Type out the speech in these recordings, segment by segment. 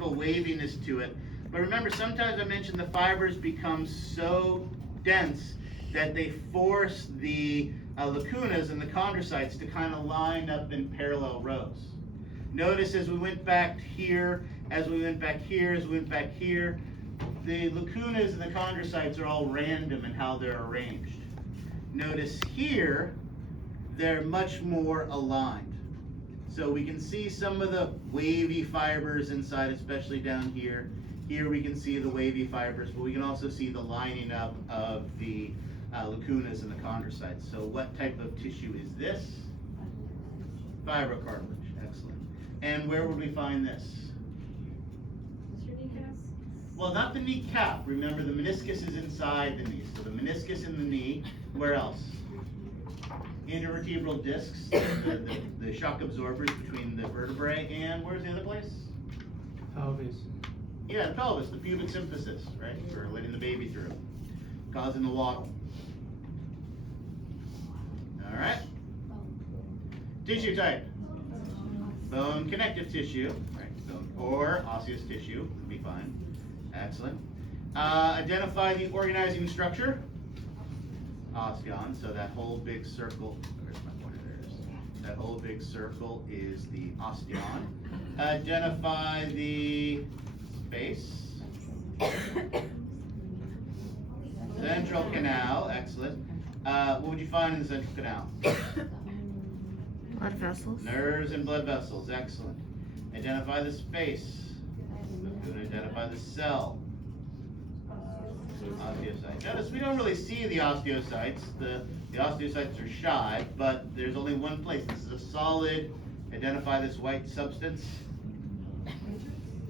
of a waviness to it. But remember, sometimes I mentioned the fibers become so dense that they force the lacunas and the chondrocytes to kind of line up in parallel rows. Notice as we went back here, as we went back here, as we went back here, the lacunas and the chondrocytes are all random in how they're arranged. Notice here, they're much more aligned. So we can see some of the wavy fibers inside, especially down here. Here we can see the wavy fibers, but we can also see the lining up of the lacunas and the chondrocytes. So what type of tissue is this? Fibrocartilage, excellent. And where would we find this? Well, not the kneecap. Remember, the meniscus is inside the knee. So the meniscus in the knee. Where else? Intervertebral discs, the shock absorbers between the vertebrae, and where's the other place? Pelvis. Yeah, the pelvis, the pubic symphysis, right? For letting the baby through, causing the waddle. All right. Tissue type. Bone connective tissue, right? Bone or osseous tissue would be fine. Excellent. Identify the organizing structure. Osteon. So that whole big circle. Where's my pointer? There it is. That whole big circle is the osteon. Identify the space. Central canal. Excellent. What would you find in the central canal? Blood vessels. Nerves and blood vessels. Excellent. Identify the space. Identify the cell. Osteocyte. Notice we don't really see the osteocytes. The osteocytes are shy, but there's only one place. This is a solid. Identify this white substance.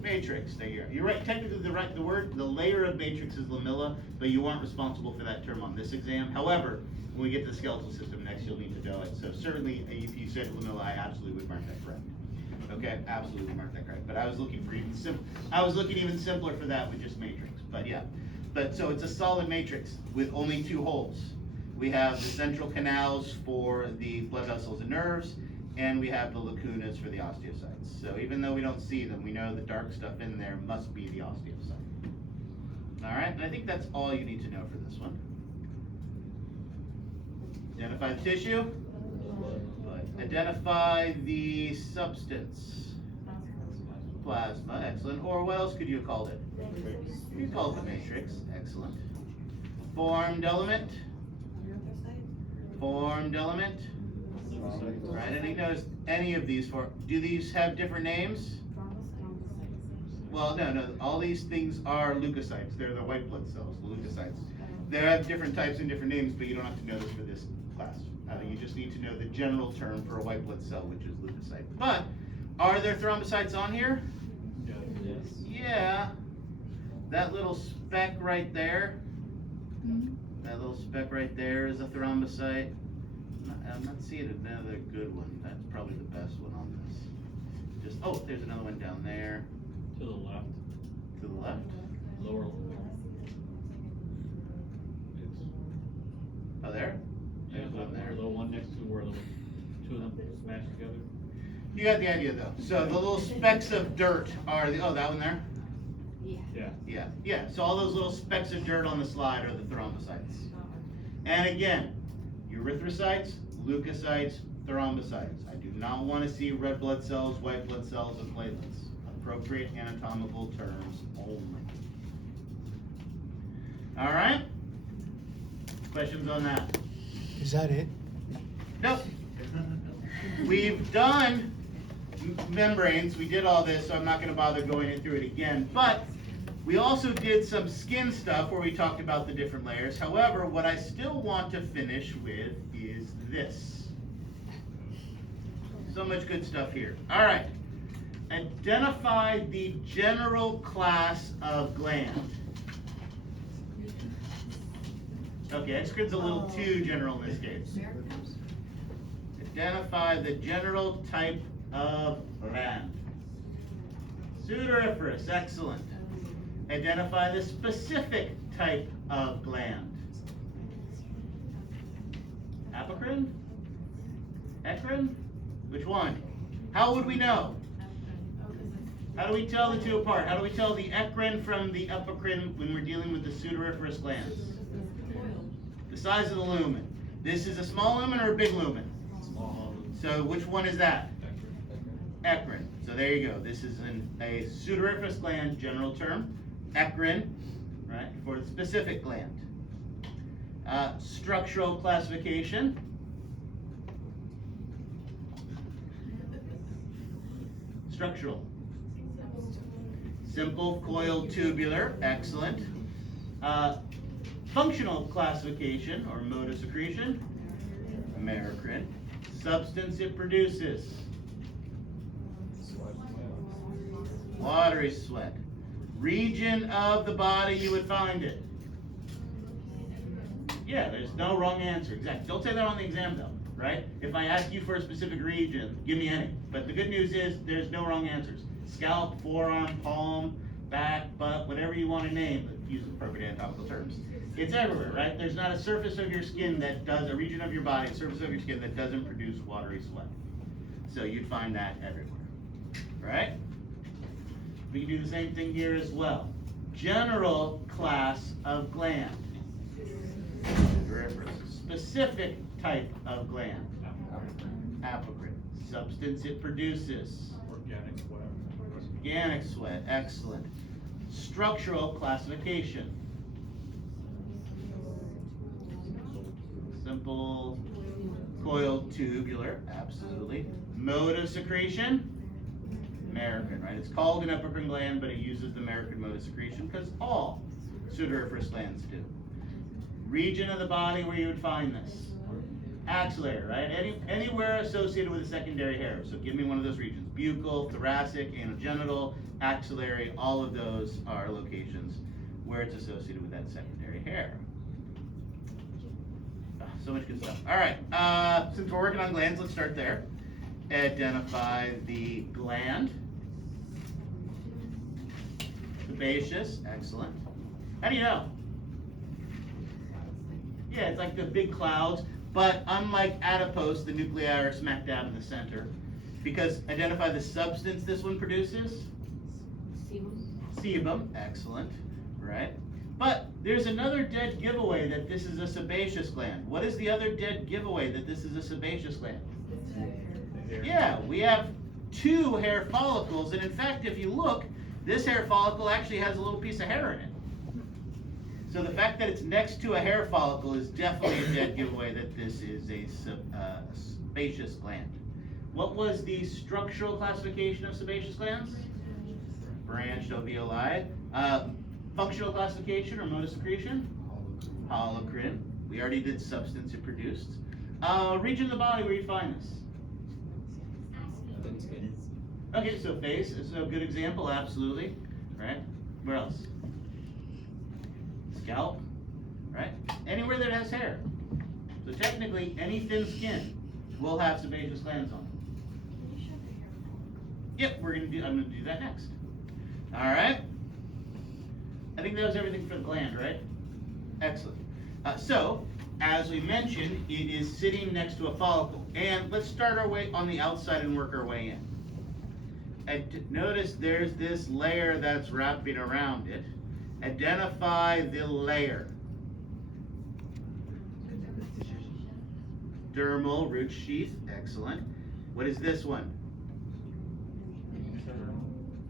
Matrix. There you are. You're right. Technically, the layer of matrix is lamella, but you aren't responsible for that term on this exam. However, when we get to the skeletal system next, you'll need to know it. So certainly, if you said lamella, I absolutely would mark that correct. Okay, absolutely mark that correct. But I was looking for even simpler for that with just matrix. But yeah. But so it's a solid matrix with only two holes. We have the central canals for the blood vessels and nerves, and we have the lacunas for the osteocytes. So even though we don't see them, we know the dark stuff in there must be the osteocyte. All right, and I think that's all you need to know for this one. Identify the tissue. Identify the substance. Plasma, excellent. Or what else could you have called it? You called it the matrix, excellent. Formed element. Formed element. Right, and you notice any of these do these have different names? Well, no, all these things are leukocytes. They're the white blood cells, the leukocytes. They have different types and different names, but you don't have to know this for this class. You just need to know the general term for a white blood cell, which is leukocyte. But are there thrombocytes on here? Yes. Yeah. That little speck right there. That little speck right there is a thrombocyte. I'm not seeing another good one. That's probably the best one on this. There's another one down there. To the left. To the left? Lower. Oh, there? Yeah, There's one there. the one next to where the two of them smash together. You got the idea though. So the little specks of dirt are that one there? Yeah. So all those little specks of dirt on the slide are the thrombocytes. And again, erythrocytes, leukocytes, thrombocytes. I do not want to see red blood cells, white blood cells, and platelets. Appropriate anatomical terms only. All right? Questions on that? Is that it? Nope. We've done membranes. We did all this, so I'm not going to bother going through it again. But we also did some skin stuff where we talked about the different layers. However, what I still want to finish with is this. So much good stuff here. All right. Identify the general class of gland. Okay, excrete's a little too general in this case. Identify the general type of gland. Sudoriferous, excellent. Identify the specific type of gland. Apocrine? Eccrine? Which one? How would we know? How do we tell the two apart? How do we tell the eccrine from the epicrine when we're dealing with the sudoriferous glands? The size of the lumen. This is a small lumen or a big lumen? Small. So which one is that? Eccrine. So there you go. This is a sudoriferous gland, general term. Eccrine, right, for the specific gland. Structural classification. Structural. Simple, coiled, tubular. Excellent. Functional classification, or mode of secretion. Merocrine. Substance it produces. Watery sweat. Region of the body you would find it. Yeah, there's no wrong answer. Exactly. Don't say that on the exam though, right? If I ask you for a specific region, give me any. But the good news is there's no wrong answers. Scalp, forearm, palm, back, butt, whatever you want to name, but use appropriate anatomical terms. It's everywhere, right? There's not a surface of your skin that does, a region of your body, a surface of your skin that doesn't produce watery sweat. So you'd find that everywhere, right? We can do the same thing here as well. General class of gland. Specific type of gland. Apocrine. Substance it produces. Organic sweat. Organic sweat. Excellent. Structural classification. Simple, coiled, tubular. Absolutely. Mode of secretion. Merocrine, right? It's called an epicrine gland, but it uses the merocrine mode of secretion because all sudoriferous glands do. Region of the body where you would find this. Axillary, right? Anywhere associated with a secondary hair. So give me one of those regions. Buccal, thoracic, anogenital, axillary, all of those are locations where it's associated with that secondary hair. So much good stuff. All right, since we're working on glands, let's start there. Identify the gland. Sebaceous, excellent. How do you know? Yeah, it's like the big clouds, but unlike adipose, the nuclei are smack dab in the center. Because identify the substance this one produces. Sebum, excellent, right? But there's another dead giveaway that this is a sebaceous gland. What is the other dead giveaway that this is a sebaceous gland? Yeah, we have 2 hair follicles, and in fact, if you look, this hair follicle actually has a little piece of hair in it. So the fact that it's next to a hair follicle is definitely a dead giveaway that this is a sebaceous gland. What was the structural classification of sebaceous glands? Branched alveoli. Functional classification or mode of secretion? Holocrine. We already did substance it produced. Region of the body where you find this? Okay, so face is a good example, absolutely. Right? Where else? Scalp, right? Anywhere that has hair. So technically, any thin skin will have sebaceous glands on it. Yep, I'm gonna do that next. All right. I think that was everything for the gland, right? Excellent. So, as we mentioned, it is sitting next to a follicle. And let's start our way on the outside and work our way in. And notice there's this layer that's wrapping around it. Identify the layer. Dermal root sheath, excellent. What is this one?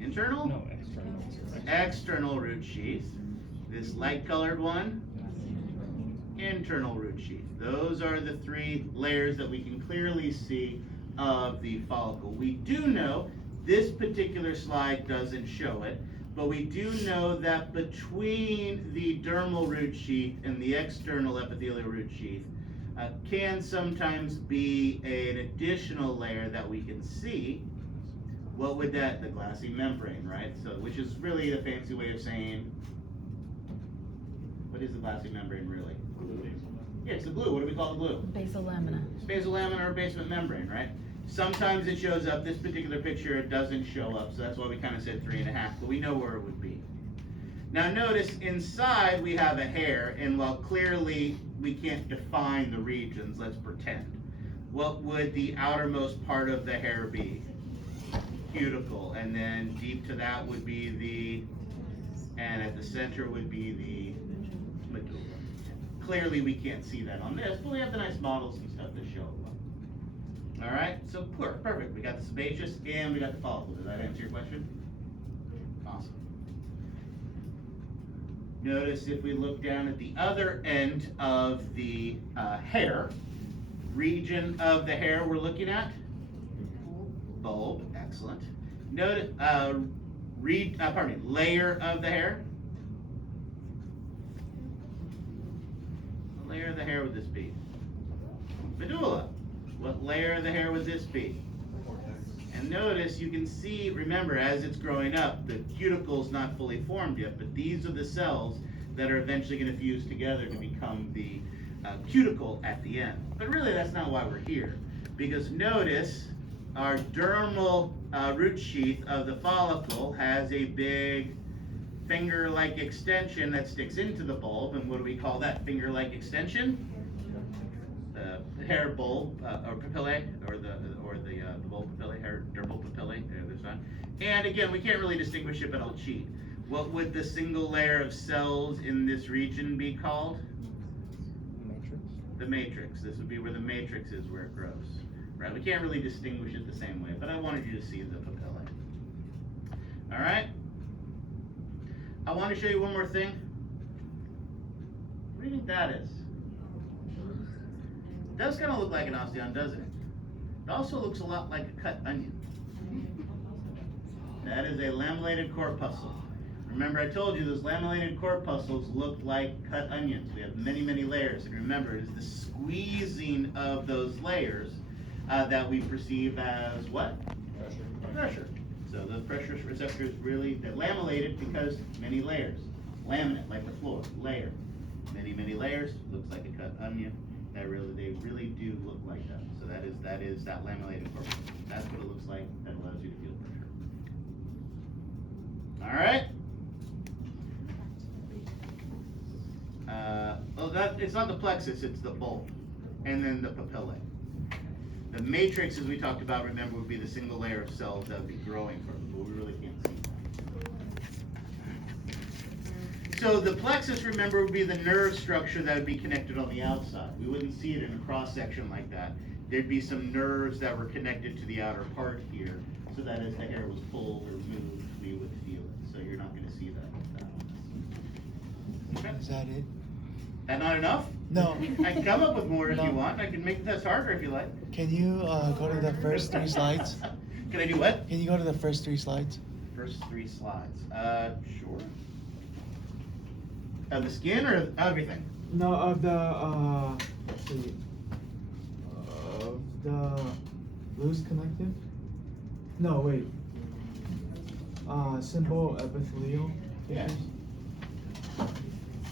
Internal? No, external. External root sheath. This light colored one? Internal root sheath. Those are the 3 layers that we can clearly see of the follicle. We do know, this particular slide doesn't show it, but we do know that between the dermal root sheath and the external epithelial root sheath can sometimes be an additional layer that we can see. What would that, the glassy membrane, right? So, which is really a fancy way of saying, what is the glassy membrane really? Yeah, it's the glue. What do we call the glue? Basal lamina. It's basal lamina or basement membrane, right? Sometimes it shows up. This particular picture, it doesn't show up, so that's why we kind of said 3.5, but we know where it would be. Now notice inside we have a hair, and while clearly we can't define the regions, let's pretend. What would the outermost part of the hair be? cuticle, and then deep to that would be and at the center would be the medulla. Clearly, we can't see that on this, but we have the nice models and stuff to show. All right, so perfect. We got the sebaceous and we got the follicle. Does that answer your question? Awesome. Notice if we look down at the other end of the hair, region of the hair we're looking at, bulb, excellent. Notice, layer of the hair. What layer of the hair would this be? Medulla. What layer of the hair would this be? And notice you can see, remember, as it's growing up, the cuticle's not fully formed yet, but these are the cells that are eventually going to fuse together to become the cuticle at the end. But really, that's not why we're here. Because notice, our dermal root sheath of the follicle has a big finger-like extension that sticks into the bulb, and what do we call that finger-like extension? The hair bulb or papillae, or the bulb papillae, hair dermal papillae. There's one. And again, we can't really distinguish it, but I'll cheat. What would the single layer of cells in this region be called? Matrix. The matrix. This would be where the matrix is, where it grows. Right? We can't really distinguish it the same way, but I wanted you to see the papillae. All right. I want to show you one more thing. What do you think that is? It does kind of look like an osteon, doesn't it? It also looks a lot like a cut onion. That is a lamellated corpuscle. Remember, I told you those lamellated corpuscles look like cut onions. We have many, many layers. And remember, it is the squeezing of those layers that we perceive as what? Pressure. So those pressure receptors really, they're lamellated because many layers. Laminate, like the floor, layer. Many, many layers, looks like a cut onion. They really do look like that. So that is that lamellated corpus. That's what it looks like. That allows you to feel pressure. All right. It's not the plexus, it's the bulb, and then the papillae. The matrix, as we talked about, remember, would be the single layer of cells that would be growing from it, but we really can't see that. So the plexus, remember, would be the nerve structure that would be connected on the outside. We wouldn't see it in a cross section like that. There'd be some nerves that were connected to the outer part here, so that as the hair was pulled or moved, we would feel it. So you're not going to see that like that. Okay. Is that it? That not enough? No. I can come up with more if No. you want. I can make the test harder if you like. Can you go to the first 3 slides? Can I do what? Can you go to the first 3 slides? First 3 slides. Sure. Of the skin or of everything? No, of the let's see, of the loose connective. No, wait. Simple epithelial Yeah. tissues.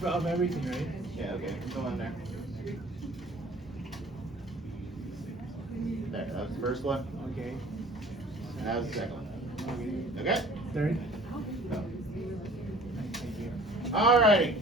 But of everything, right? Yeah, okay. Go on there. There, that was the first one. Okay. And that was the second one. Okay. Okay? Third. Go. Thank you. Alrighty.